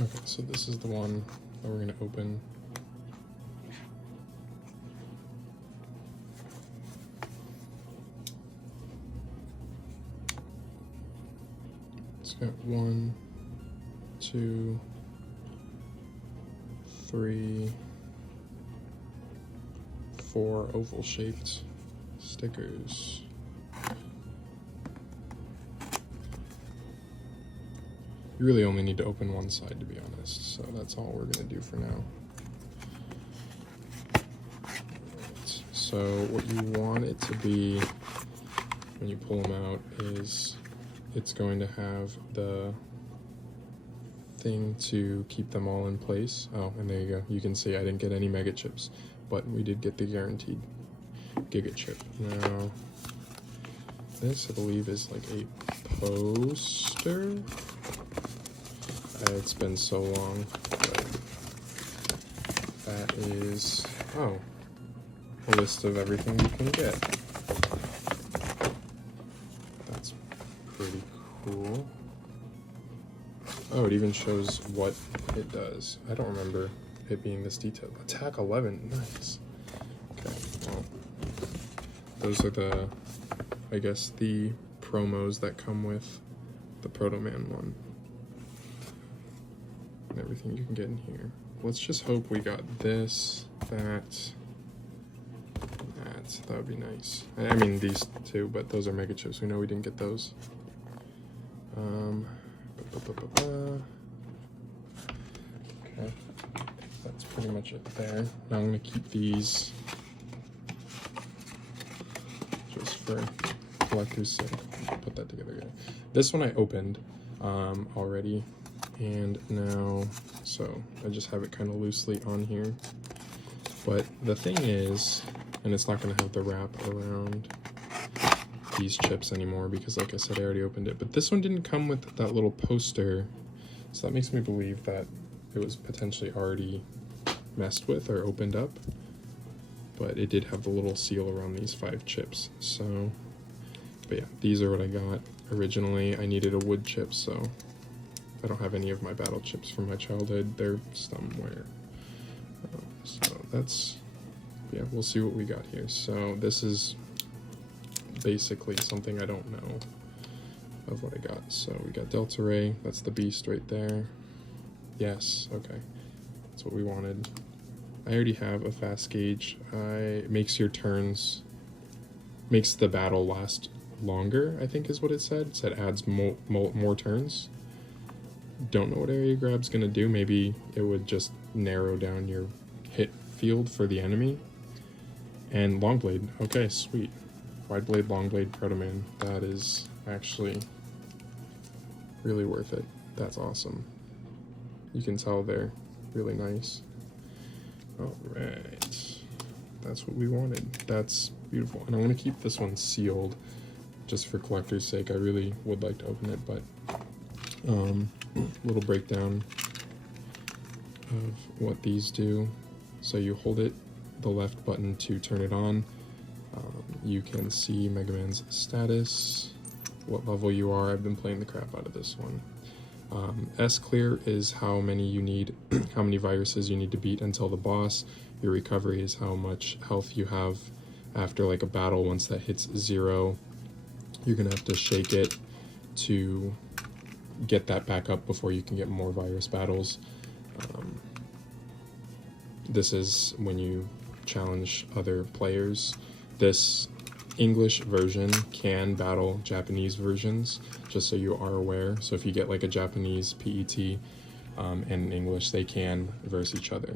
Okay, so this is the one that we're going to open. It's got 1, 2, 3, 4 oval-shaped stickers. You really only need to open one side, to be honest, so that's all we're going to do for now. Right. So what you want it to be when you pull them out is it's going to have the thing to keep them all in place. Oh, and there you go. You can see I didn't get any mega chips, but we did get the guaranteed giga chip. Now, this I believe is like a poster. It's been so long, but that is, oh, a list of everything you can get. That's pretty cool. Oh, it even shows what it does. I don't remember it being this detailed. Attack 11, nice. Okay, well, those are the, I guess, the promos that come with the Proto Man one. And everything you can get in here. Let's just hope we got this, that would be nice. I mean these two, but those are mega chips. We know we didn't get those. Okay, that's pretty much it there. Now I'm gonna keep these just for collector's sake. Put that together again. This one I opened already. And now, so I just have it kind of loosely on here. But the thing is, and it's not going to have the wrap around these chips anymore because, like I said, I already opened it. But this one didn't come with that little poster, so that makes me believe that it was potentially already messed with or opened up. But it did have the little seal around these 5 chips. So, but yeah, these are what I got originally. I needed a wood chip, so I don't have any of my battle chips from my childhood. They're somewhere. So that's, yeah, we'll see what we got here. So this is basically something I don't know of what I got. So we got Delta Ray. That's the beast right there. Yes, okay. That's what we wanted. I already have a fast gauge. It makes your turns, makes the battle last longer, I think is what it said. It said adds more turns. Don't know what area grab's gonna do. Maybe it would just narrow down your hit field for the enemy. And long blade. Okay, sweet. Wide blade, long blade, Proto Man. That is actually really worth it. That's awesome. You can tell they're really nice. All right, that's what we wanted. That's beautiful. And I'm gonna keep this one sealed just for collector's sake. I really would like to open it, but little breakdown of what these do. So you hold it, the left button to turn it on. You can see Megaman's status, what level you are. I've been playing the crap out of this one. S clear is how many you need, how many viruses you need to beat until the boss. Your recovery is how much health you have after like a battle. Once that hits 0, you're gonna have to shake it to get that back up before you can get more virus battles. This is when you challenge other players. This English version can battle Japanese versions, just so you are aware. So if you get like a Japanese PET and in English, they can verse each other.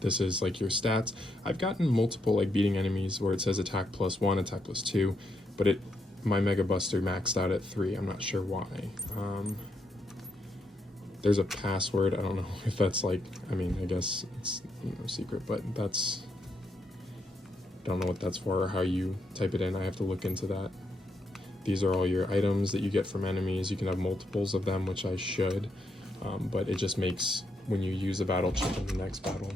This is like your stats. I've gotten multiple like beating enemies where it says attack +1, attack +2, but my Mega Buster maxed out at 3. I'm not sure why. There's a password. I don't know if that's like, I mean, I guess it's secret, but that's, don't know what that's for or how you type it in. I have to look into that. These are all your items that you get from enemies. You can have multiples of them, which I should, but it just makes when you use a battle chip in the next battle.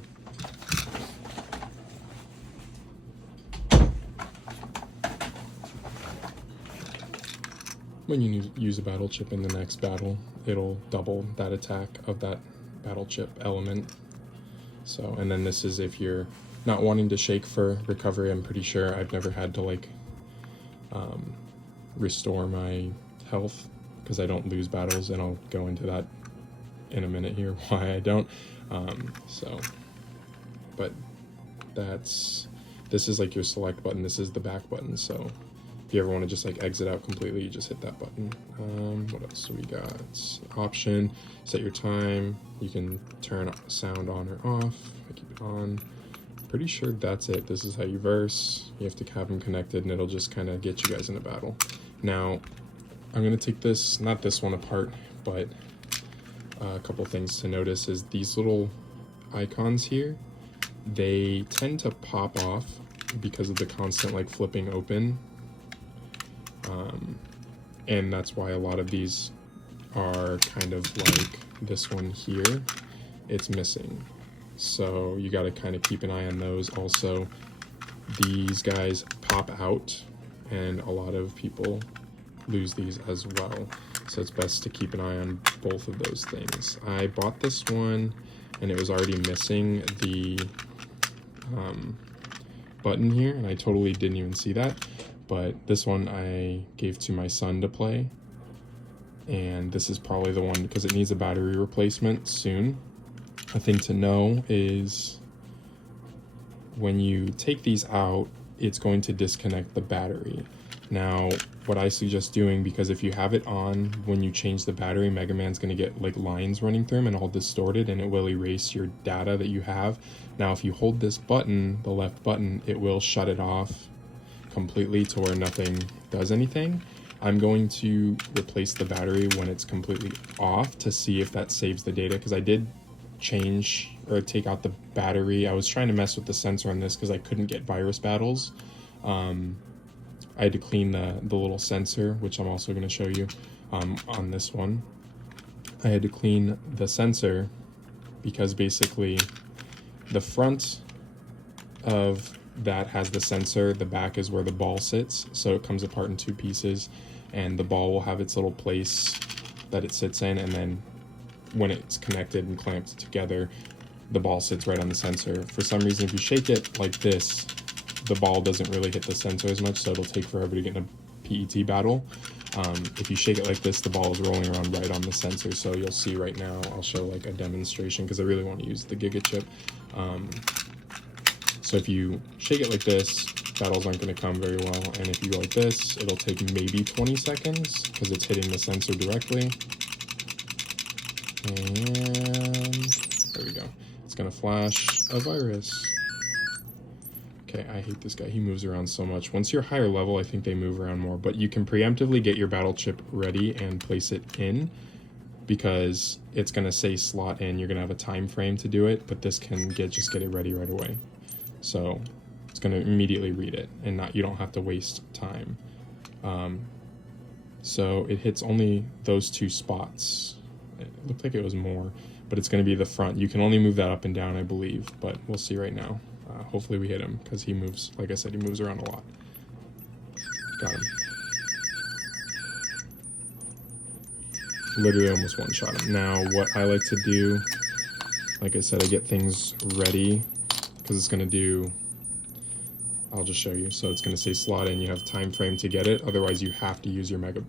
when you use a battle chip in the next battle, it'll double that attack of that battle chip element. So, and then this is if you're not wanting to shake for recovery. I'm pretty sure I've never had to like restore my health because I don't lose battles, and I'll go into that in a minute here why I don't. But this is like your select button. This is the back button. So if you ever want to just like exit out completely, you just hit that button. What else do we got? Option, set your time. You can turn sound on or off. I keep it on. Pretty sure that's it. This is how you verse. You have to have them connected, and it'll just kind of get you guys in a battle. Now, I'm gonna take this, not this one apart, but a couple things to notice is these little icons here. They tend to pop off because of the constant like flipping open. And that's why a lot of these are kind of like this one here. It's missing. So you got to kind of keep an eye on those. Also, these guys pop out, and a lot of people lose these as well. So it's best to keep an eye on both of those things. I bought this one, and it was already missing the button here, and I totally didn't even see that. But this one I gave to my son to play, and this is probably the one because it needs a battery replacement soon. A thing to know is when you take these out, it's going to disconnect the battery. Now, what I suggest doing, because if you have it on when you change the battery, Megaman's going to get like lines running through him and all distorted, and it will erase your data that you have. Now, if you hold this button, the left button, it will shut it off completely to where nothing does anything. I'm going to replace the battery when it's completely off to see if that saves the data, because I did change or take out the battery. I was trying to mess with the sensor on this because I couldn't get virus battles. I had to clean the little sensor, which I'm also going to show you on this one. I had to clean the sensor because basically the front of that has the sensor, the back is where the ball sits, so it comes apart in two pieces, and the ball will have its little place that it sits in, and then when it's connected and clamped together, the ball sits right on the sensor. For some reason, if you shake it like this, the ball doesn't really hit the sensor as much, so it'll take forever to get in a PET battle. If you shake it like this, the ball is rolling around right on the sensor, so you'll see right now. I'll show like a demonstration because I really want to use the Giga chip. So if you shake it like this, battles aren't going to come very well, and if you go like this, it'll take maybe 20 seconds because it's hitting the sensor directly. And there we go. It's going to flash a virus. Okay, I hate this guy. He moves around so much. Once you're higher level, I think they move around more, but you can preemptively get your battle chip ready and place it in, because it's going to say slot in. You're going to have a time frame to do it, but this can just get it ready right away. So it's going to immediately read it, and you don't have to waste time. So it hits only those two spots. It looked like it was more, but it's going to be the front. You can only move that up and down, I believe, but we'll see right now. Hopefully we hit him, because he moves, like I said, he moves around a lot. Got him. Literally almost one-shot him. Now, what I like to do, like I said, I get things ready, because it's going to do, I'll just show you. So it's going to say slot in. You have time frame to get it. Otherwise, you have to use your Mega.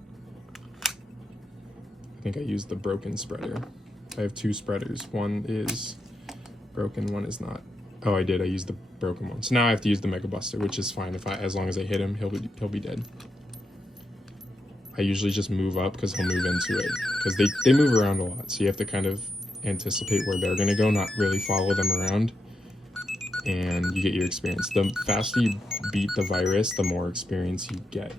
I think I used the broken spreader. I have two spreaders. One is broken, one is not. Oh, I did. I used the broken one. So now I have to use the Mega Buster, which is fine. As long as I hit him, he'll be dead. I usually just move up because he'll move into it, because they move around a lot. So you have to kind of anticipate where they're going to go, not really follow them around. And you get your experience. The faster you beat the virus, the more experience you get.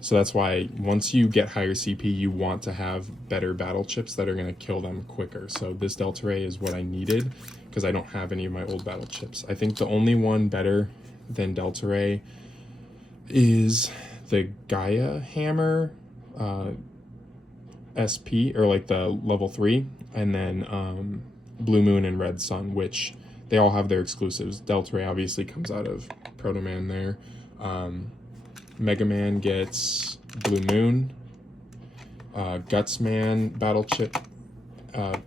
So that's why once you get higher CP, you want to have better battle chips that are going to kill them quicker. So this Delta Ray is what I needed, because I don't have any of my old battle chips. I think the only one better than Delta Ray is the Gaia Hammer SP, or like the level 3, and then Blue Moon and Red Sun, which they all have their exclusives. Delta Ray obviously comes out of Proto Man there. Megaman gets Blue Moon, Gutsman battle chip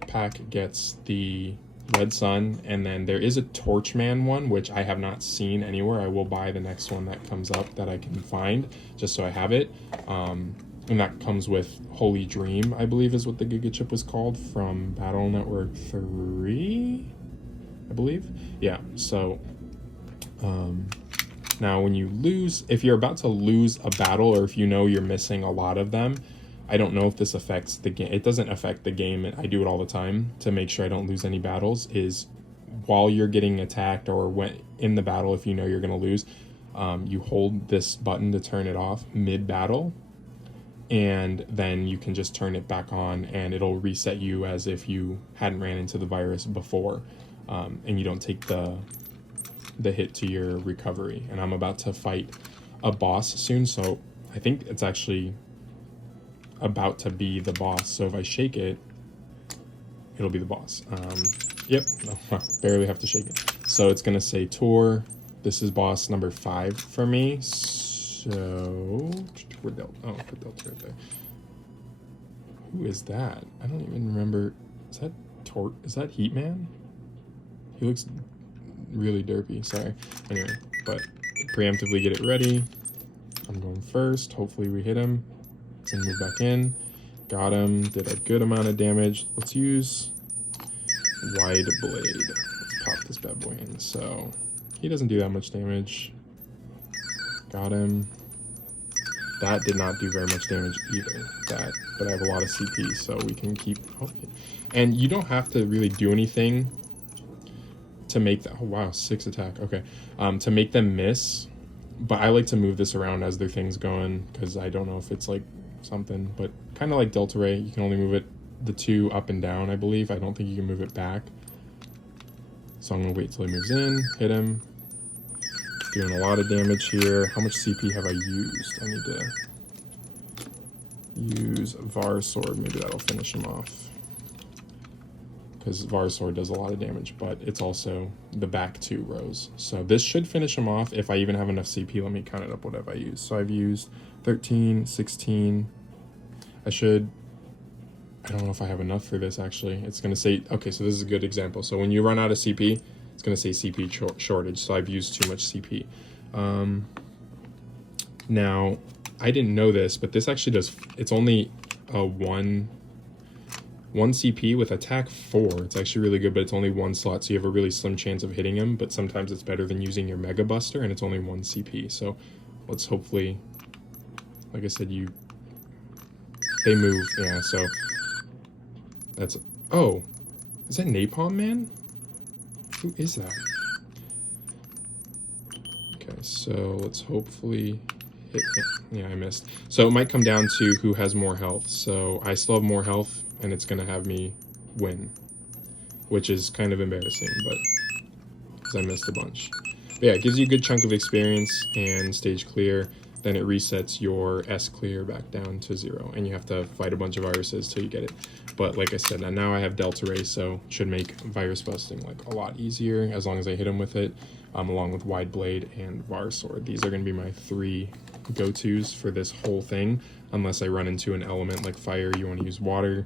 pack gets the Red Sun, and then there is a Torchman one, which I have not seen anywhere. I will buy the next one that comes up that I can find, just so I have it. And that comes with Holy Dream, I believe is what the Giga Chip was called, from Battle Network 3, I believe. Yeah, so now when you lose, if you're about to lose a battle, or if you know you're missing a lot of them, I don't know if this affects the game. It doesn't affect the game. I do it all the time to make sure I don't lose any battles, is while you're getting attacked or when in the battle, if you know you're going to lose, you hold this button to turn it off mid-battle, and then you can just turn it back on and it'll reset you as if you hadn't ran into the virus before, and you don't take the hit to your recovery. And I'm about to fight a boss soon, so I think it's actually about to be the boss. So if I shake it, it'll be the boss. Yep, no, barely have to shake it. So it's gonna say tour. This is boss number 5 for me. So we're Delta. Oh, put Delta right there. Who is that? I don't even remember. Is that Heatman? He looks really derpy. Sorry. Anyway, but preemptively get it ready. I'm going first. Hopefully we hit him. And move back in. Got him. Did a good amount of damage. Let's use Wide Blade. Let's pop this bad boy in. So he doesn't do that much damage. Got him. That did not do very much damage either. But I have a lot of CP, so we can keep. Oh, and you don't have to really do anything to make that. Oh wow, 6 attack. Okay, to make them miss. But I like to move this around as their thing's going, because I don't know if it's like something, but kind of like Delta Ray, you can only move it the 2 up and down, I believe. I don't think you can move it back. So I'm gonna wait till he moves in, hit him. Doing a lot of damage here. How much CP have I used? I need to use Var Sword. Maybe that'll finish him off, because Var Sword does a lot of damage, but it's also the back 2 rows. So this should finish him off if I even have enough CP. Let me count it up. What have I used? So I've used 13, 16. I don't know if I have enough for this, actually. It's going to say, okay, so this is a good example. So when you run out of CP, it's going to say CP shortage. So I've used too much CP. Now, I didn't know this, but this actually does, it's only a 1 CP with attack 4. It's actually really good, but it's only 1 slot, so you have a really slim chance of hitting him, but sometimes it's better than using your Mega Buster, and it's only 1 CP. So let's hopefully, like I said, they move. Yeah, so that's, oh, is that Napalm Man? Who is that? Okay, so let's hopefully hit him. Yeah, I missed. So it might come down to who has more health. So I still have more health, and it's gonna have me win, which is kind of embarrassing, but because I missed a bunch. But yeah, it gives you a good chunk of experience and stage clear. Then it resets your S clear back down to 0, and you have to fight a bunch of viruses till you get it. But like I said, now I have Delta Ray, so should make virus busting like a lot easier as long as I hit them with it, along with Wide Blade and Var Sword. These are gonna be my 3 go-tos for this whole thing, unless I run into an element like fire, you want to use water,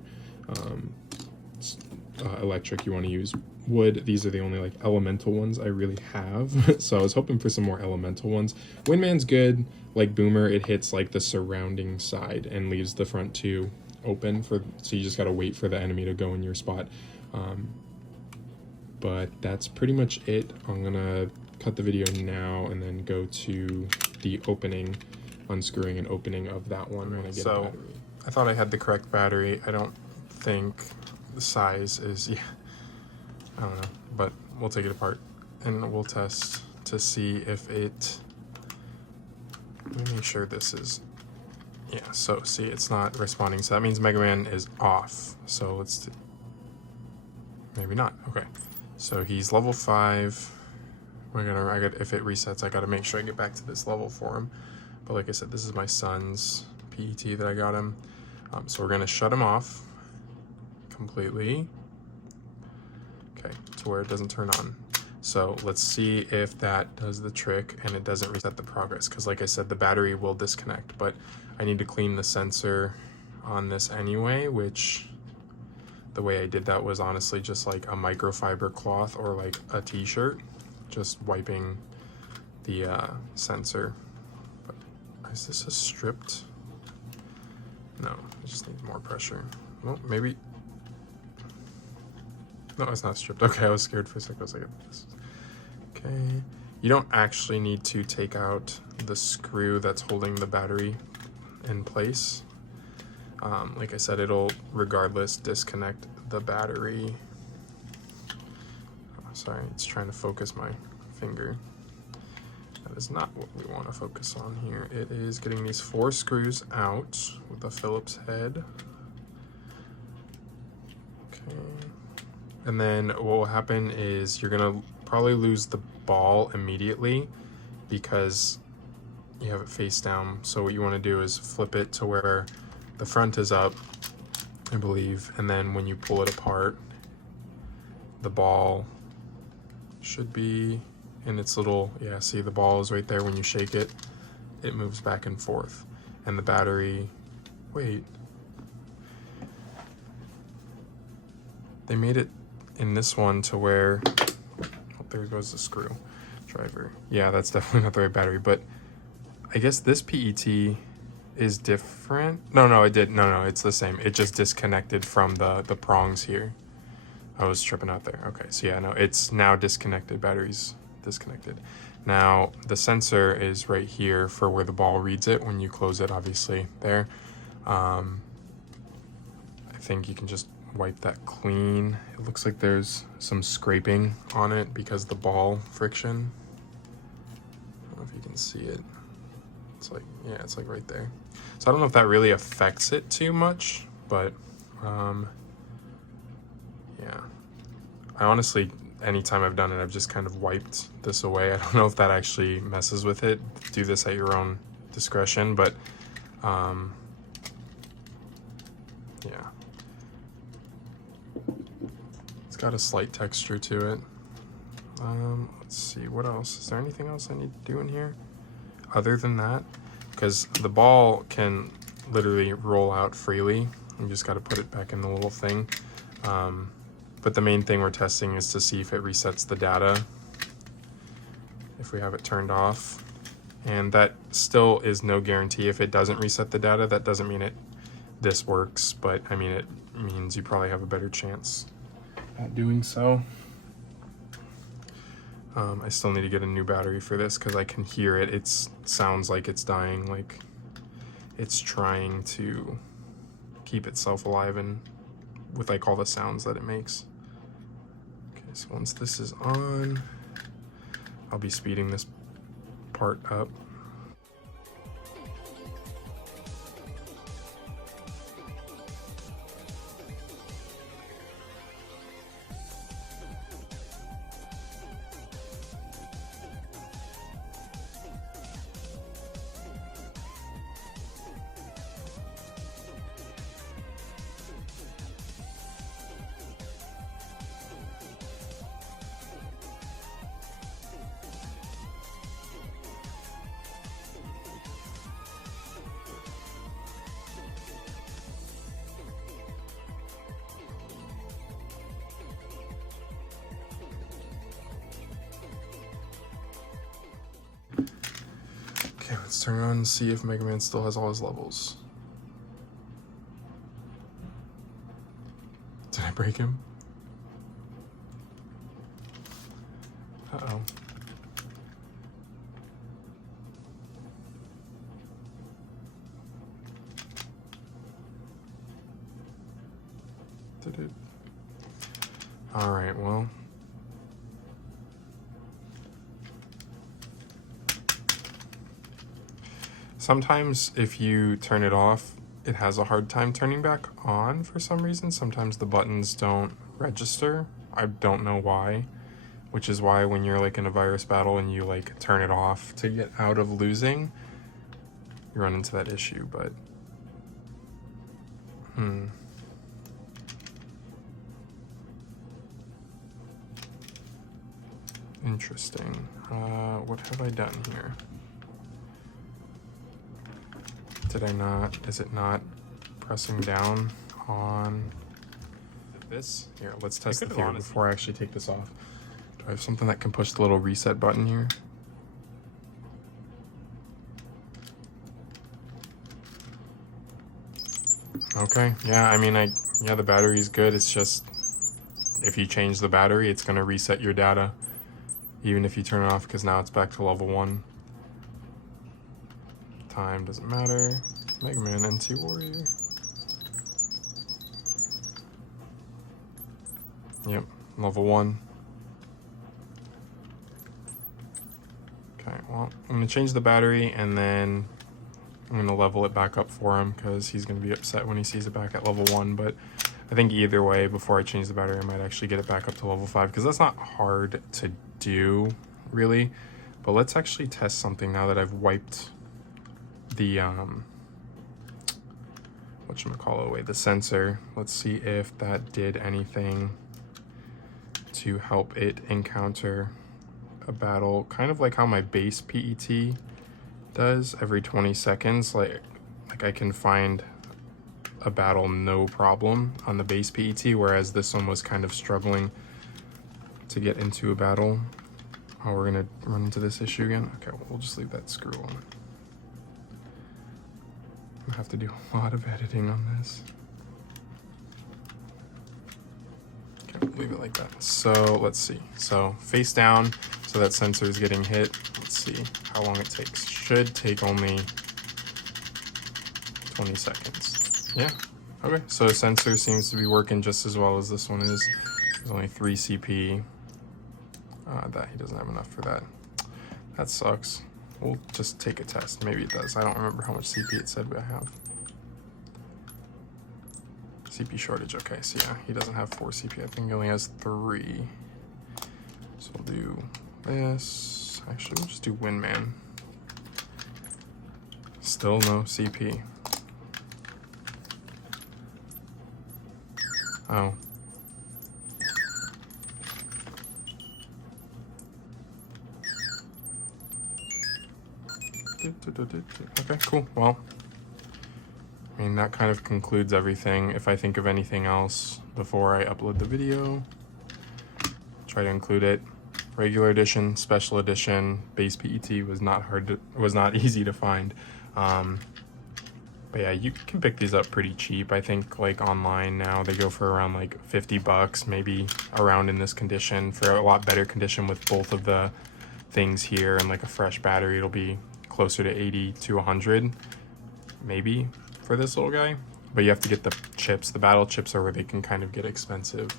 electric, you want to use wood. These are the only like elemental ones I really have. So I was hoping for some more elemental ones. Windman's good. Like Boomer, it hits like the surrounding side and leaves the front 2 open, so you just gotta wait for the enemy to go in your spot. But that's pretty much it. I'm gonna cut the video now and then go to the opening, unscrewing and opening of that one when I get a battery. I thought I had the correct battery. I don't think the size is, yeah, I don't know, but we'll take it apart and we'll test to see if it, let me make sure this is, yeah, so see, it's not responding, so that means Megaman is off. So let's maybe not. Okay, so he's level 5. If it resets, I gotta make sure I get back to this level for him. But like I said, this is my son's PET that I got him. So we're gonna shut him off completely. Okay, to where it doesn't turn on. So let's see if that does the trick and it doesn't reset the progress, because like I said, the battery will disconnect, but I need to clean the sensor on this anyway, which the way I did that was honestly just like a microfiber cloth or like a t-shirt, just wiping the sensor. But is this a stripped? No, it just needs more pressure. Well, maybe. No, it's not stripped. Okay, I was scared for a second. I was like, okay. You don't actually need to take out the screw that's holding the battery in place. Like I said, it'll regardless disconnect the battery. Oh, sorry, it's trying to focus my finger. That is not what we want to focus on here. It is getting these 4 screws out with a Phillips head. Okay. And then what will happen is you're gonna probably lose the ball immediately because you have it face down. So what you want to do is flip it to where the front is up, I believe, and then when you pull it apart, the ball should be in its little, yeah, see the ball is right there. When you shake it, it moves back and forth. And the battery, wait, they made it in this one to where, oh, there goes the screw driver. Yeah, that's definitely not the right battery, but I guess this PET is different. No, it's the same. It just disconnected from the prongs here. I was tripping out there. Okay, so yeah, no, it's now disconnected. Battery's disconnected. Now the sensor is right here for where the ball reads it when you close it, obviously there. I think you can just wipe that clean. It looks like there's some scraping on it because the ball friction. I don't know if you can see it. It's like, yeah, it's like right there. So I don't know if that really affects it too much, but yeah. I honestly, anytime I've done it, I've just kind of wiped this away. I don't know if that actually messes with it. Do this at your own discretion, but yeah. It's got a slight texture to it. Let's see, what else? Is there anything else I need to do in here other than that? Because the ball can literally roll out freely. You just got to put it back in the little thing. But the main thing we're testing is to see if it resets the data, if we have it turned off. And that still is no guarantee. If it doesn't reset the data, that doesn't mean this works, but I mean, it means you probably have a better chance at doing so. I still need to get a new battery for this because I can hear it. It sounds like it's dying, like it's trying to keep itself alive and with like all the sounds that it makes. Okay, so once this is on, I'll be speeding this part up. Okay, let's turn it on and see if Megaman still has all his levels. Did I break him? Uh-oh. Did it? All right, well. Sometimes if you turn it off, it has a hard time turning back on for some reason. Sometimes the buttons don't register. I don't know why, which is why when you're like in a virus battle and you like turn it off to get out of losing, you run into that issue, but interesting. What have I done here? Did I not? Is it not pressing down on this. Here, let's test the theory before I actually take this off. Do I have something that can push the little reset button here? Okay, yeah, I mean, yeah, the battery's good. It's just, if you change the battery, it's gonna reset your data, even if you turn it off, because now it's back to level 1. Time doesn't matter. Megaman NT Warrior. Yep, level 1. Okay, well, I'm gonna change the battery and then I'm gonna level it back up for him because he's gonna be upset when he sees it back at level 1. But I think either way, before I change the battery, I might actually get it back up to level 5 because that's not hard to do, really. But let's actually test something now that I've wiped the whatchamacallit away, the sensor. Let's see if that did anything to help it encounter a battle, kind of like how my base PET does every 20 seconds. Like I can find a battle no problem on the base PET, whereas this one was kind of struggling to get into a battle. Oh, we're gonna run into this issue again? Okay, well, we'll just leave that screw on. I have to do a lot of editing on this. Okay, leave it like that. So let's see. So face down, so that sensor is getting hit. Let's see how long it takes. Should take only 20 seconds. Yeah, okay. So sensor seems to be working just as well as this one is. There's only 3 CP. That he doesn't have enough for that. That sucks. We'll just take a test. Maybe it does. I don't remember how much CP it said, but I have. CP shortage. Okay, so yeah, he doesn't have 4 CP. I think he only has 3. So we'll do this. Actually, we'll just do Windman. Still no CP. Oh. Okay, cool. Well, I mean, that kind of concludes everything. If I think of anything else before I upload the video, try to include it. Regular edition, special edition, base PET was not easy to find. But yeah, you can pick these up pretty cheap. I think like online now they go for around like 50 bucks, maybe around in this condition. For a lot better condition with both of the things here and like a fresh battery, it'll be closer to 80 to 100 maybe for this little guy. But you have to get the chips. The battle chips are where they can kind of get expensive,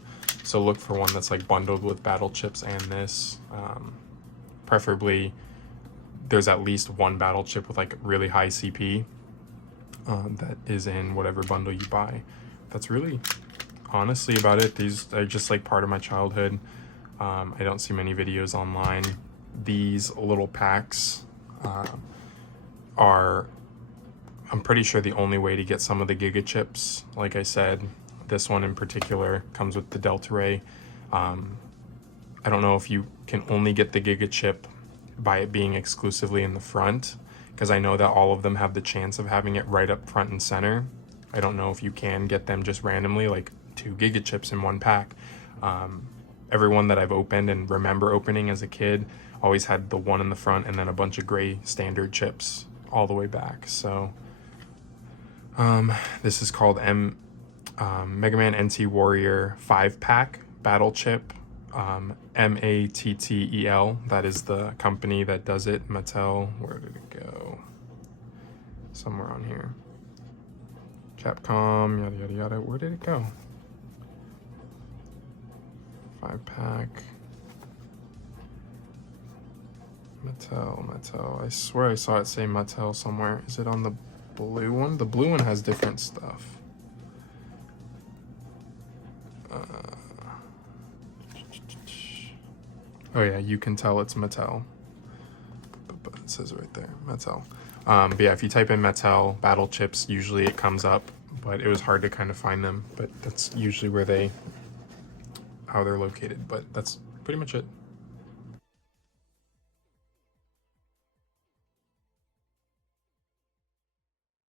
so look for one that's like bundled with battle chips and this. Preferably there's at least one battle chip with like really high CP that is in whatever bundle you buy. That's really honestly about it. These are just like part of my childhood. I don't see many videos online. These little packs are, I'm pretty sure, the only way to get some of the Giga chips. Like I said, this one in particular comes with the Delta Ray. I don't know if you can only get the Giga chip by it being exclusively in the front, because I know that all of them have the chance of having it right up front and center. I don't know if you can get them just randomly, like 2 Giga chips in one pack. Everyone that I've opened and remember opening as a kid always had the one in the front and then a bunch of gray standard chips all the way back. So this is called Megaman NT Warrior 5-pack battle chip. MATTEL, that is the company that does it. Mattel, where did it go? Somewhere on here. Capcom, yada yada yada. Where did it go? 5-pack. Mattel. I swear I saw it say Mattel somewhere. Is it on the blue one? The blue one has different stuff. Oh yeah, you can tell it's Mattel. But it says right there, Mattel. But yeah, if you type in Mattel battle chips, usually it comes up. But it was hard to kind of find them. But that's usually where how they're located. But that's pretty much it.